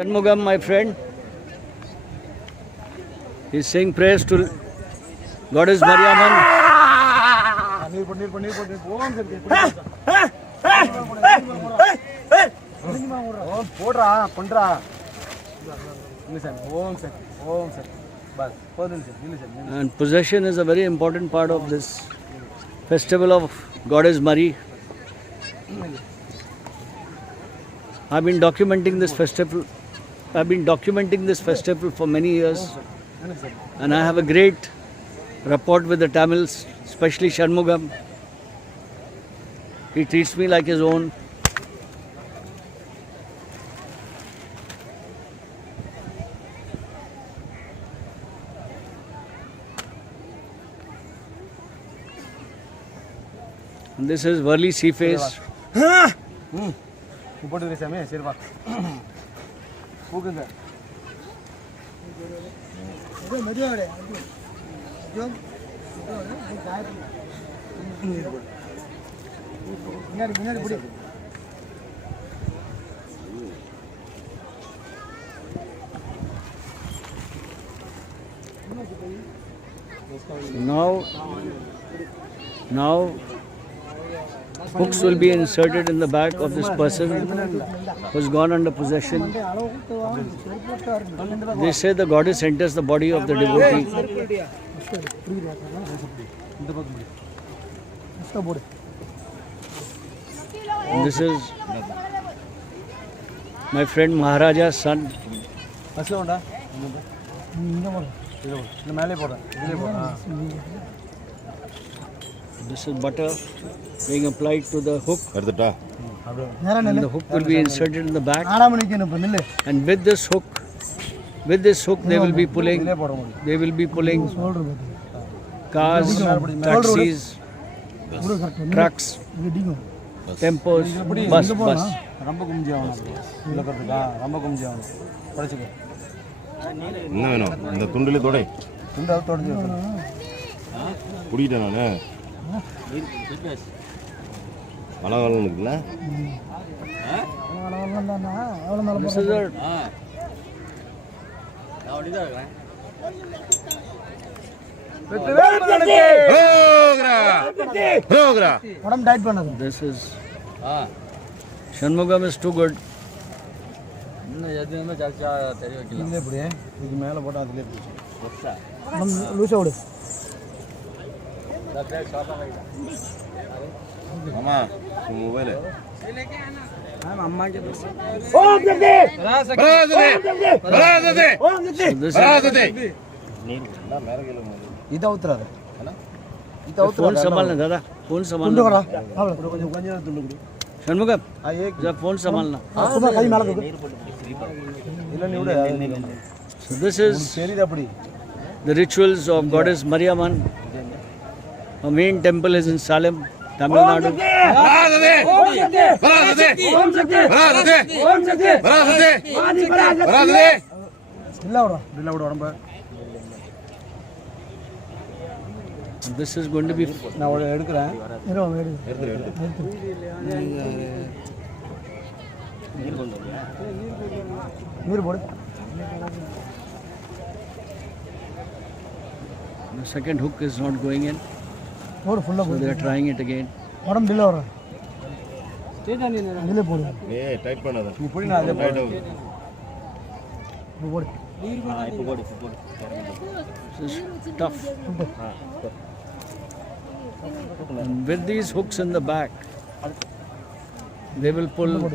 Shanmugam, my friend, is saying prayers to Goddess Mariamman. And possession is a very important part of this festival of Goddess Mari. I've been documenting this festival. For many years, and I have a great rapport with the Tamils, especially Shanmugam. He treats me like his own. And this is Worli Sea Face. Now hooks will be inserted in the back of this person who's gone under possession. They say the goddess enters the body of the devotee. And this is my friend Maharaja's son. This is butter being applied to the hook. And the hook will be inserted in the back. And with this hook they will be pulling cars, taxis, trucks, tempos, bus. This is our this is Shanmugam is too good. Phone संभालना दादा, phone संभालना Shanmugam, जरा phone संभालना. So this is the rituals of Goddess Mariamman. Her main temple is in Salem, Tamil Nadu. This is going to be the second hook is not going in, so they are trying it again. This is tough. And with these hooks in the back, they will pull.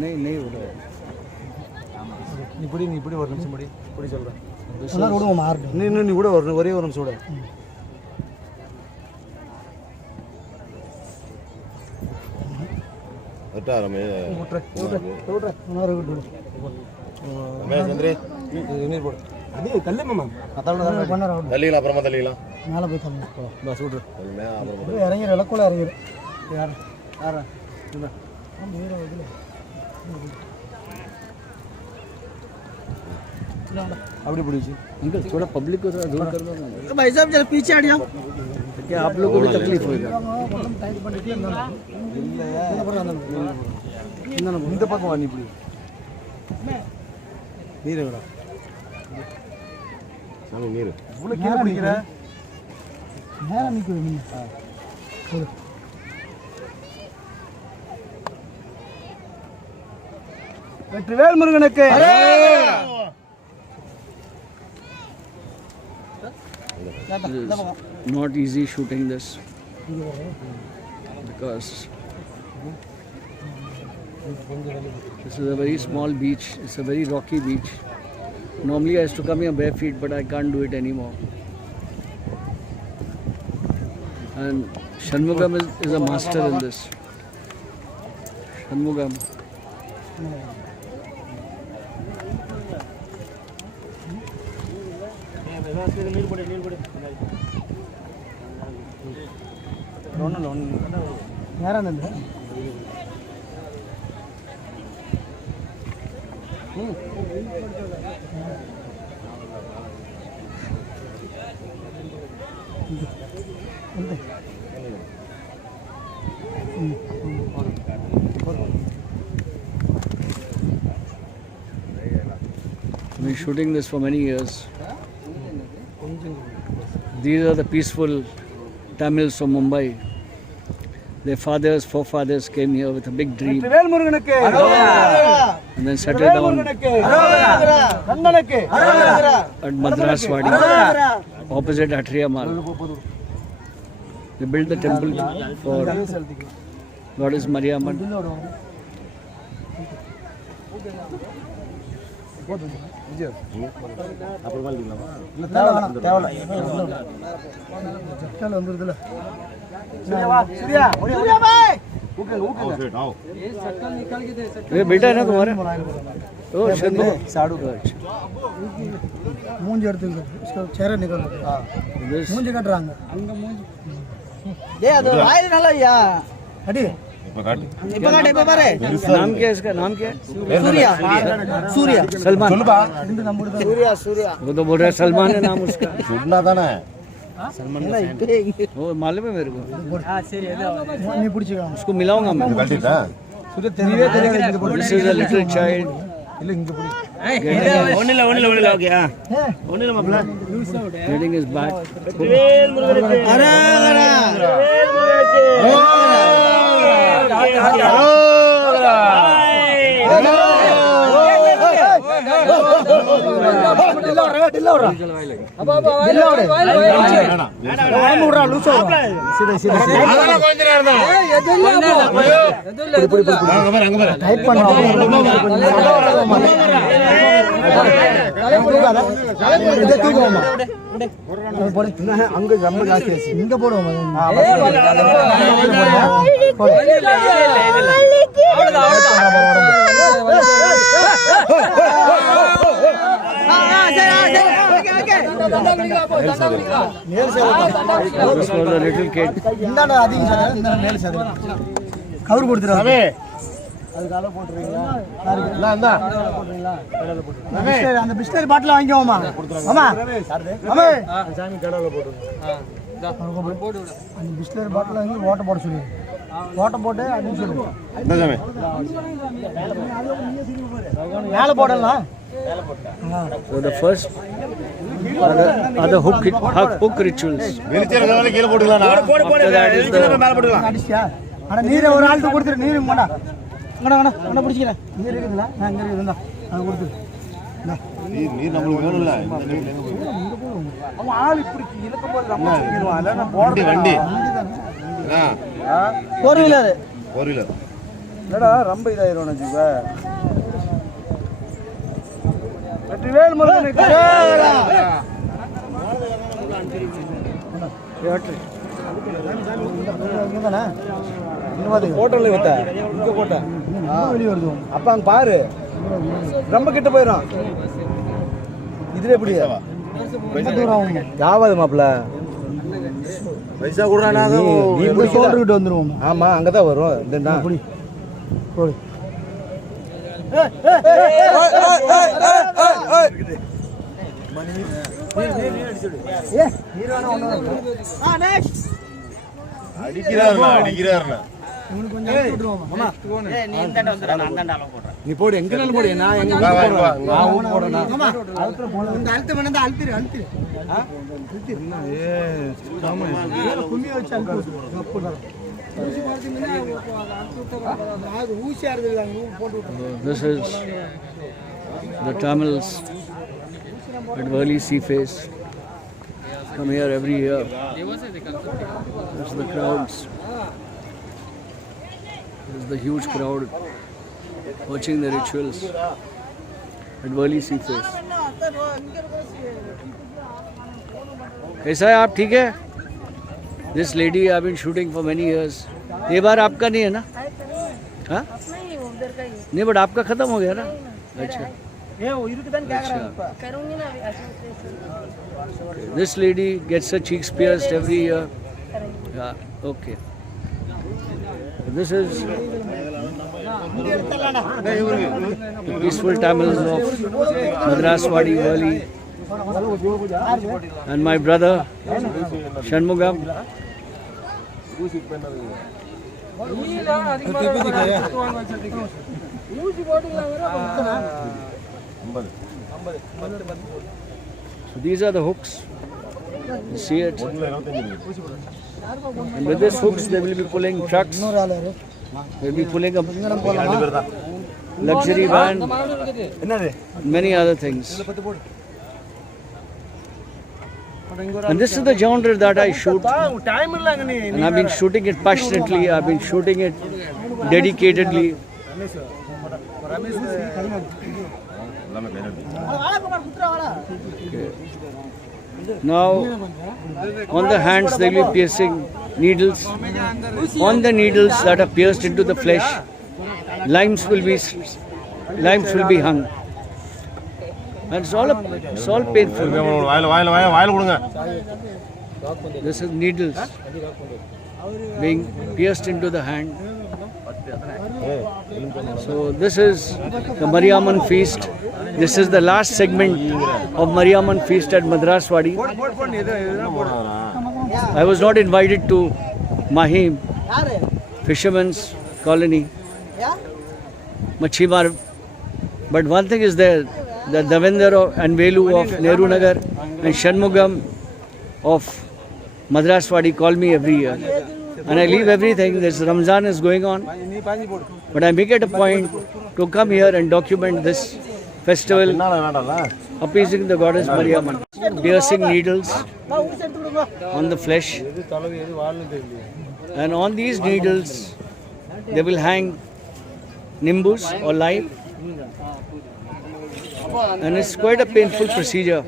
नहीं हो रहा है. नहीं ஒரு நிமிஷம் படி சொல்றேன். எல்லாம் கூட மார் நீ கூட ஒரே ஒரு நிமிஷம் கூட. அட்டாரமே. நீர் போடு அது தள்ளு மாமா அதால பண்ணற தள்ளிலாம் அப்புறமா தள்ளிலாம் மேல போய் தள்ளு பஸ் விடு அப்புறம் இறங்கி இலக்குள்ள இறங்கி யார் யாரா இந்த நீர் வருதுல अभी पड़ी अंकल थोड़ा पब्लिक को थोड़ा दूर कर दो ना भाई साहब जरा पीछे हट जाओ क्या आप लोगों को भी तकलीफ होएगा இந்த பக்கம் வாணி இப்படி நீர் எவ்வளோ சாமி நீர் இவ்வளோ கீழே பிடிக்கிற நேரம் நிற்குது சொல்லு வெற்றிவேல் முருகனுக்கு not easy shooting this because this is a very small beach. It's a very rocky beach. Normally I used to come here bare feet, but I can't do it anymore. And Shanmugam is a master in this. Shanmugam. I've been shooting this for many years. These are the peaceful Tamils from Mumbai. Their fathers, forefathers came here with a big dream and then settled down at Madraswadi, opposite Atriya Mall. They built the temple for Goddess Mariamman. ये बेटा है ना तुम्हारा तो साड़ू का मूंज उसका चेहरा निकल मूंज कट रहा अड़ी नाम क्या है इसका नाम क्या है सूर्या सूर्या सलमान सूर्या सूर्या वो तो बोल रहा है सलमान है नाम उसका सुनना था ना वो मालूम है मेरे को उसको मिलाऊंगा मैं this is a little child getting his back அங்க ரொம்ப ஜாஸ்தி இங்க போடுவோம் கவர் கொடுத்துருவாங்க அந்த பிஸ்லரி பாட்டில் வாங்கிக்கோமா ஆமா அந்த பிஸ்லரி பாட்டில் வாங்கி ஓட்ட போட சொல்லி ஓட்ட போட்டு அப்படின்னு சொல்லு மேலே போடலாம். So the first are the hook rituals. After that is the ஆனா நீரை ஒரு ஆள்கிட்ட கொடுத்துரு நீர் வேண்டா வேணா பிடிச்சிக்கிறேன் நீர் இருக்குதுல்ல நான் இங்கே இருக்குதுண்ணா அதை கொடுத்துரு நீர் நம்மளுக்கு வேணும்ல அவன் ஆள் இப்படி இழுக்கும் போது நம்ம வண்டி ஃபோர் வீலர் என்னடா ரொம்ப இதாயிரும் ஜீவ வெற்றிவேல் முருகனுக்கு ஹோட்டல்ல விட்ட இங்க போட்ட வெளியே வருது அப்ப அங்க பாரு ரொம்ப கிட்ட போயிடும். இதுல எப்படி ரொம்ப தூரம் ஆகும். யாவது மாப்ள பைசா குடுறானா நீ போய் ஷோல்டர் கிட்ட வந்துருவோம். ஆமா அங்க தான் வரும். இந்தடா புடி போடு. அடிக்கிறாருண்ணா நீ போடு எங்கனாலும் போடு. நான் எங்க போடுறேன். நான் போடுறேன். அழுத்து பண்ணா அழுத்திரு அழுத்திரு. கும்மி வச்சு அழுத்து. This is the Tamils at Worli Sea Face. Come here every year. This is the crowds. This is the huge crowd watching the rituals at Worli Sea Face. कैसा है आप? ठीक है? This lady I've been shooting for many years. ये बार आपका नहीं है ना? हाँ? नहीं बट आपका खत्म हो गया ना? अच्छा. This lady gets her cheeks pierced every year. Yeah, okay. This is the peaceful Tamils of Madraswadi Worli. And my brother Shanmugam. So these are the hooks. You see it? And with these hooks they will be pulling trucks. They will be pulling a luxury van. Many other things. And this is the genre that I shoot. And I've been shooting it passionately. I've been shooting it dedicatedly. Okay. Now, on the hands they will be piercing needles. On the needles that are pierced into the flesh, limes will be hung. And it's all painful. This is needles being pierced into the hand. So this is the Mariamman feast. This is the last segment of Mariamman feast at Madraswadi. I was not invited to Mahim, fisherman's colony, Machhimar. But one thing is there, the Davender and Velu of Nehru Nagar and Shanmugam of Madraswadi call me every year. And I leave everything. This Ramzan is going on. But I make it a point to come here and document this festival, appeasing the goddess Mariamman. Piercing needles on the flesh. And on these needles, they will hang nimbus or live. And it's quite a painful procedure.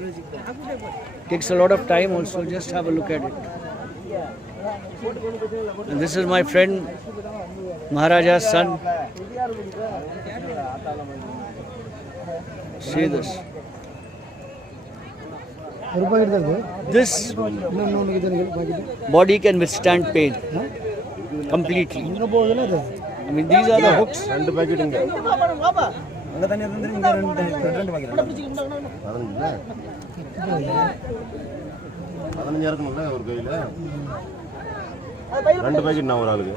Takes a lot of time also. Just have a look at it. And this is my friend Maharaja's son. See this. This body can withstand pain completely. I mean, these are the hooks. ரெண்டு packet நான் ஒரு ஆளுக்கு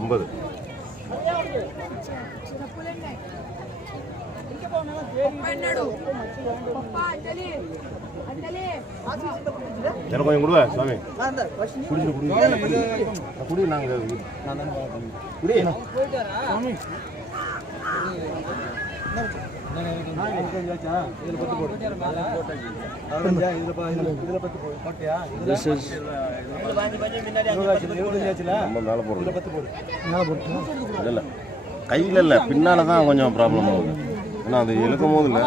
50. எனக்கு கொஞ்சம் கொடுவா சாமி. குடி நாங்கள் குடி This is இல்லை கையில் இல்லை பின்னால தான் கொஞ்சம் ப்ராப்ளம் ஆகுது. ஏன்னா அது இழுக்கும் போது இல்லை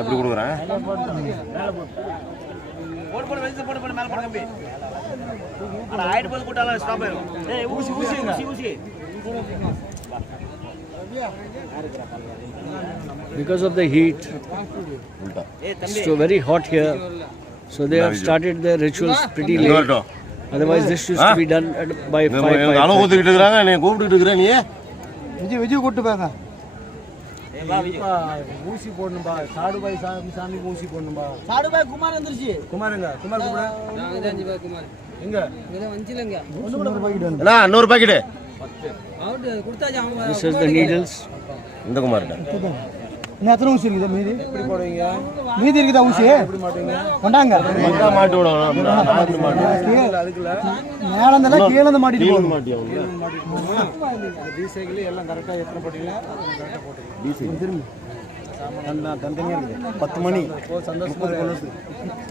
எப்படி கொடுக்குறேன் Because of the heat, it's so very hot here. So they have started their rituals pretty late. Otherwise, this used to be done by 5. அனுபவத்துக்கிட்டு இருக்கிறாங்க என்னை கூப்பிட்டு இருக்கிறேன் நீ விஜய் கூட்டு போங்க ஊசி போடணும்பா சாடுபாய் சாமி ஊசி போடணும்பா சாடுபாய் குமார் வந்துருச்சு குமாருங்க குமார் கூப்பிட குமார் எங்க வஞ்சிலங்க 100 packet This is the needles. இந்த குமார்டா இன்னும் எத்தனை ஊசி இருக்குது மீதி எப்படி போடுவீங்க மீதி இருக்குதா ஊசி எப்படி மாட்டுவீங்க கொண்டாங்க மொத்தமா மாட்டி விடுவோம் நான் எப்படி மாட்டுவேன் மேல இருந்தா கீழ இருந்து மாட்டிட்டு போகும் டீசைக்கிள் எல்லாம் கரெக்டா எத்தனை போட்டீங்க கரெக்டா போட்டீங்க டீசைக்கிள் திரும்பி தந்தனியா இருக்குது 10 மணி சந்தோஷமா இருக்கு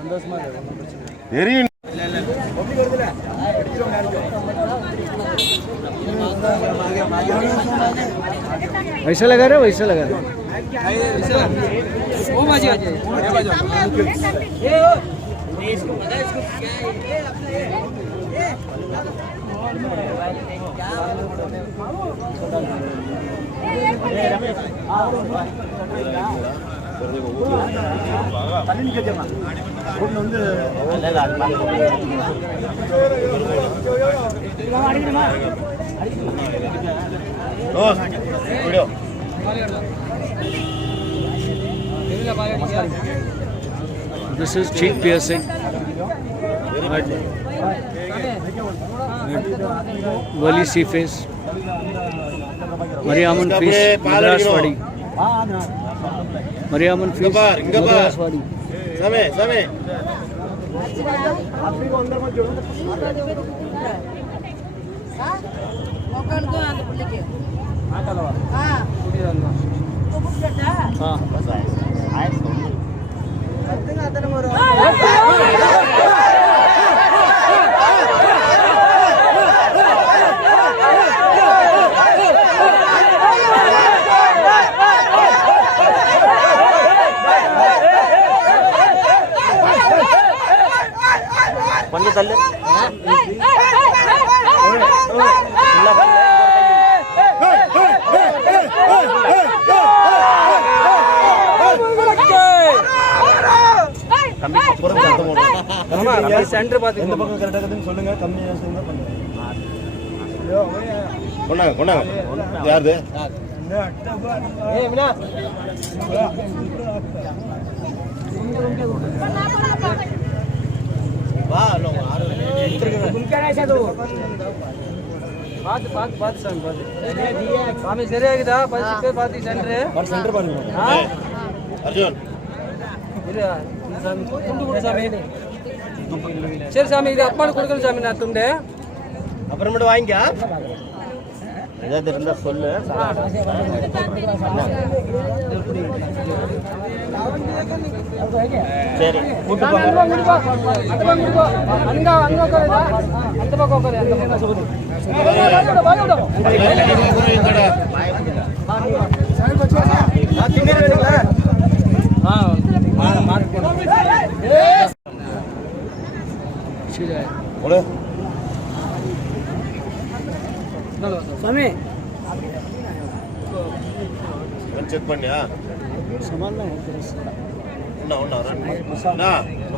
சந்தோஷமா இருக்கு தெரியும் वैसा लगा रहे हो, वैसा लगा रहे हो। This is cheek piercing. Wali sea face. Mariamman face. Madraswadi. Mariamman face. Madraswadi. Same. கொஞ்சம் தள்ளு சென்டர் பார்த்து எந்த பக்கம் கரெக்டா இருக்குதுன்னு சொல்லுங்க கம்மியா சொல்லுங்க கொண்டாங்க யாருது பார்த்து சாமி சரியாகுதா பார்த்து சென்டர் பாருங்க அர்ஜுன் துண்டு கொடு சாமி சரி சாமி இது அப்பாவுக்கு கொடுக்கணும் சாமி நான் துண்டு அப்புறமேட்டு வாங்கிக்கா ஏதாவது இருந்தா சொல்லு சரி சாமி செக் பண்ணியா संभालना है तेरे से।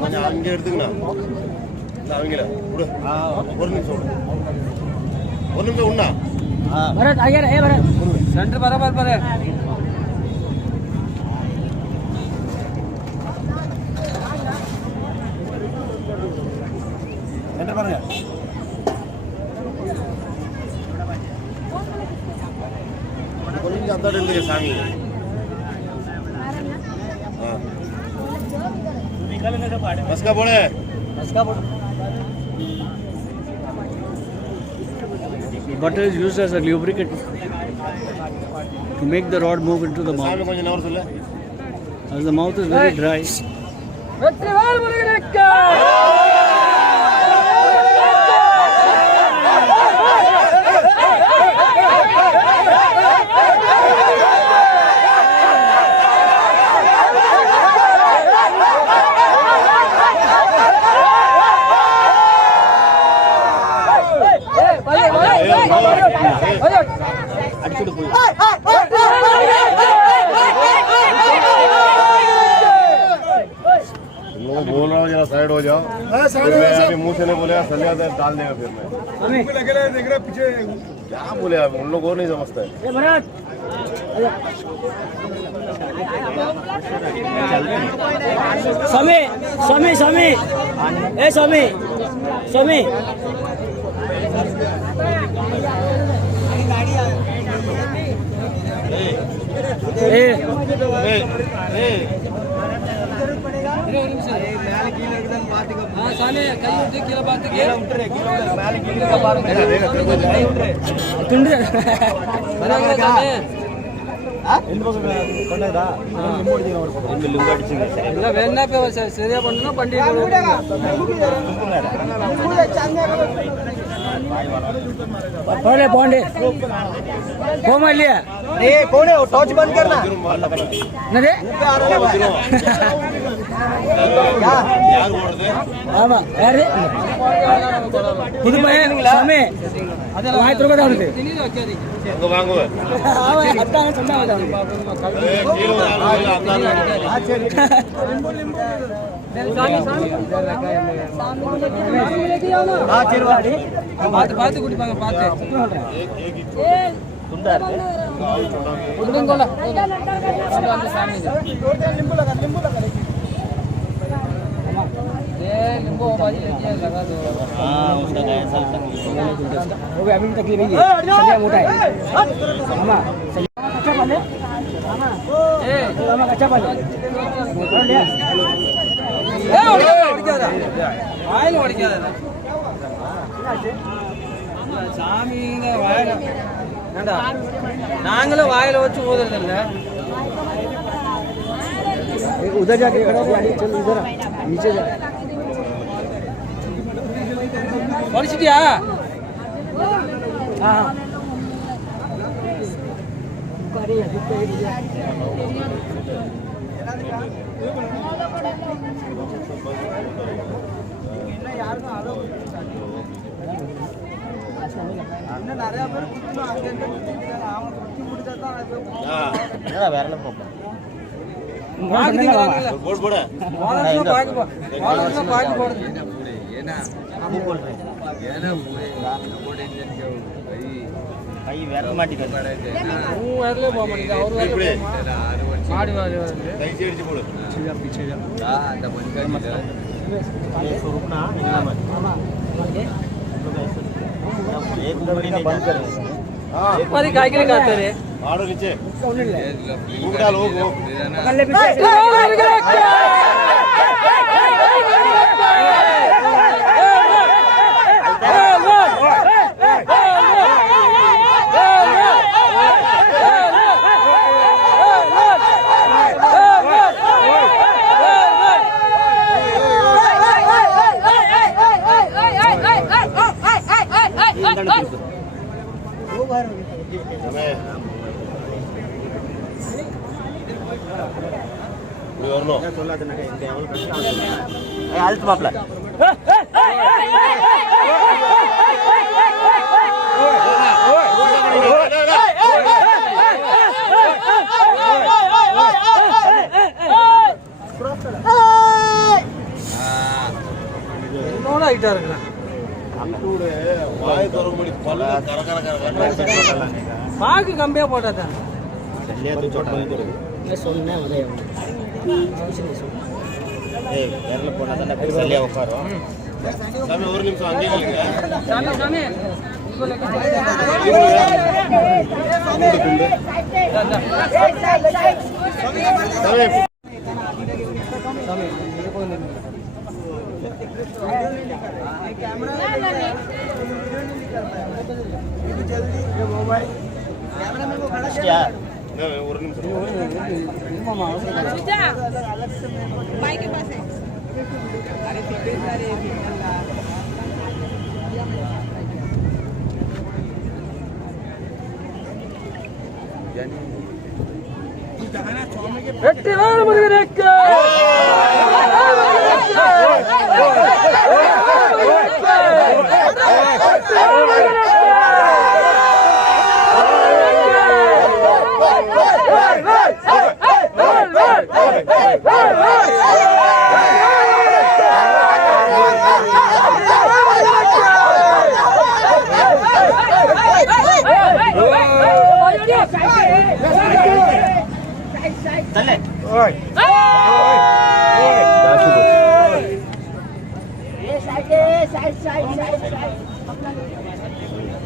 கொஞ்சம் அங்கே எடுத்துக்கண்ணா அவங்கள விடு ஒரு நிமிஷம் உண்ணா भरत आगे रहे भरत सेंटर बराबर पर है சென்டர் பாருங்க கொஞ்சம் அந்த இல்லையே சாமி மஸ்கா போடு Butter is used as a lubricant to make the rod move into the சாமி mouth. கொஞ்சம் நவர் சொல்லு As the mouth is very dry, Vetrivel முருகனுக்கு அடிச்சுட்டு போய் फिर मैं अभी मुंह से नहीं बोलेगा सलिया डाल देगा फिर मैं क्या बोले आप उन लोग और नहीं समझता है स्वामी स्वामी स्वामी ए स्वामी स्वामी हाँ साले कई उठे किला बात के बराबर साले ಇಲ್ಲ ವೆನ್ನ ಪೇ ಸರಿಯಾ ಬಂದು ಬಂಡಿ पहले पौंडे कौन है लिया ये कौन है टॉर्च बंद करना नरे ஆமா யாரு புதுமை சாமி வாய் துறக்க தான் இருக்கு அங்க வாங்குவ அவன் அத்தாங்க சொன்னாங்க பார்த்து குடிப்பாங்க பார்த்து सुंदर குடுங்கோல அந்த சாமி ये नींबू भाजी ये लगा दो हां उसका कैसा वो भी अभी तकलीफ नहीं है चलिए मोटा है मामा अच्छा वाले मामा ए मामा अच्छा वाले मोटा ले ए ओडिकारा आयल ओडिकारा சாமி வாயில ஏண்டா நாங்களும் வாயில வச்சு ஊதுறது இல்ல उधर जाके खड़ा हो गाड़ी चल इधर नीचे जा படிச்சிட்டியா हां நிறைய பேர் குத்துனா அங்க அவன் குத்தி முடிச்சா என்னடா வேற என்ன போப்பா बोर्ड बोड़ा பாக்கு போடுது हम बोल रहे कई वेर माटी हूं வரல போக மாட்டீங்க அவர் வரல மாடி வாடி வரல कहीं से अड़िச்சு बोलो पीछे जा அந்த கொஞ்சம் रुकना एक उंगली नहीं बंद कर हां पर काय के करते रे आड़ो नीचे भूख डाल हो कल्ले पीछे आलत मापला என்னோட ஹைட்டா இருக்குடா அங்கூட வாய் தரங்க முடி பல்ல கர கர கர பாக்கு கம்பியா போட்டாதான் ले तो छोटा नहीं तो ये सोना है ए वेरல போனதால சரியா உட்காரோ சாமி ஒரு நிமிஷம் அங்கே நில்லுங்க சாமி சாமி इसको लेके क्या ஒரு நிமிஷம் बाइक के पास है अरे पीछे सारे வெட்டி வேறு முருகனுக்கு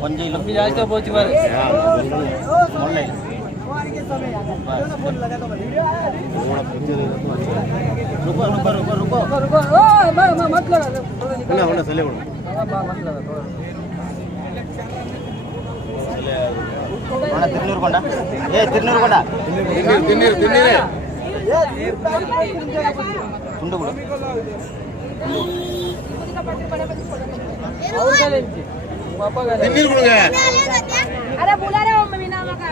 கொஞ்சம் இல்லை अभी आज तो बहुत बार ஒன்லை रुको रुको रुको रुको रुको ओ मत लगा என்ன அவனை சொல்லி கொடு मत लगा थोड़ा அண்ணா திருநூறு கொண்டா திருநூறு கொண்டா திண்ணீர் துண்டு கொடு पापा का திண்ணீர் கொடுங்க अरे बोला रे मम्मी ना मका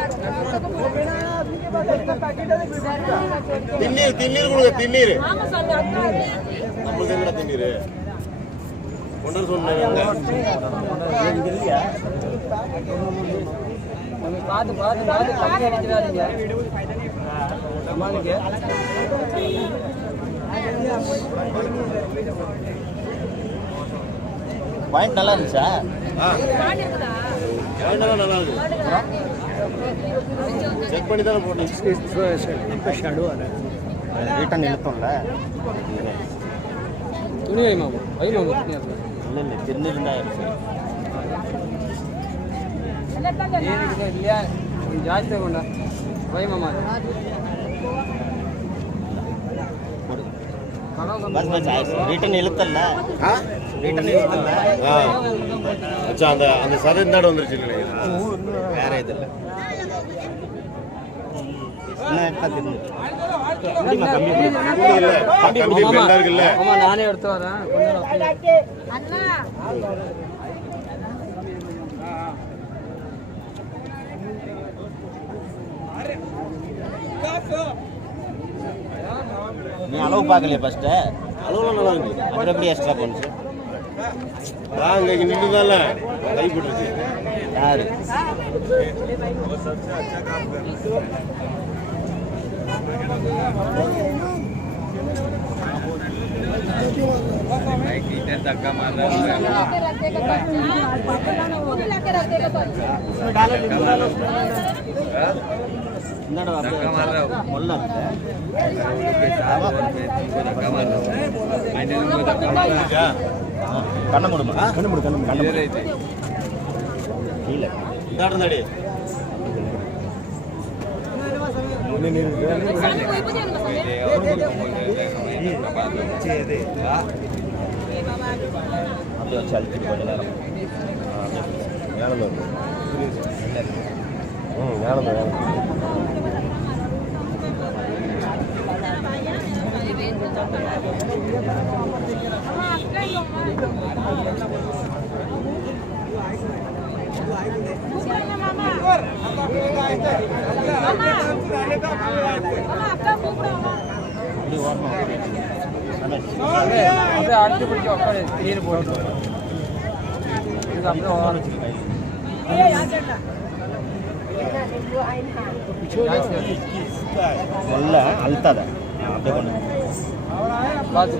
திண்ணீர் கொடுங்க திண்ணீர் ஆமா சார் அக்கா நம்மளுக்கு என்னடா திண்ணீர் கொண்டு சொன்னாங்க பாத்து கம்மி அடிக்கிறாங்க சமாளிக்க பாயிண்ட் நல்லா இருந்துச்சா பாண்டி இருக்குதா நல்லா இருக்கு செக் பண்ணி தானே போட்டேன் इसका शेडो आ रहा है ரிட்டன் இழுத்தோம்ல துணி வை மாமா துணி இல்லை இல்லை திருநீருண்டா இல்லையா ಜಾಸ್ತಿ ತಗೊಂಡ ವೈ ಮಾಮ பஸ் பஸ் ரிட்டன் இழுத்தல்ல ரிட்டன் இழுத்தல்ல அச்சா அந்த சதை இந்த இடம் வந்துருச்சு நினைக்கிறேன் வேற இது இல்லை என்ன எடுத்தா திருநீர் இல்ல கம்பி பெண்டா இருக்குல்ல மாமா நானே எடுத்து வரேன் கொஞ்சம் அண்ணா நீ அளவு பார்க்கலையா ஃபர்ஸ்ட்டு அளவுலாம் நல்லா இருக்கு அப்புறம் எப்படி எக்ஸ்ட்ரா பண்ணுச்சு நான் இங்கே நின்றுதான்ல கை போட்டுருச்சு யாரு முல்ல கண்ண முடுமா கண்ணு முடு கீழே இந்தாடி அப்படியே வச்சு அழுத்திட்டு கொஞ்ச நேரம் இப்படி ஓடணும் அப்படியே அடிச்சு பிடிச்சி உட்காரு நீர் போட்டு இது அப்படியே ஓரச்சு நல்ல அழுத்தாத அப்படியே கொண்டு பார்த்து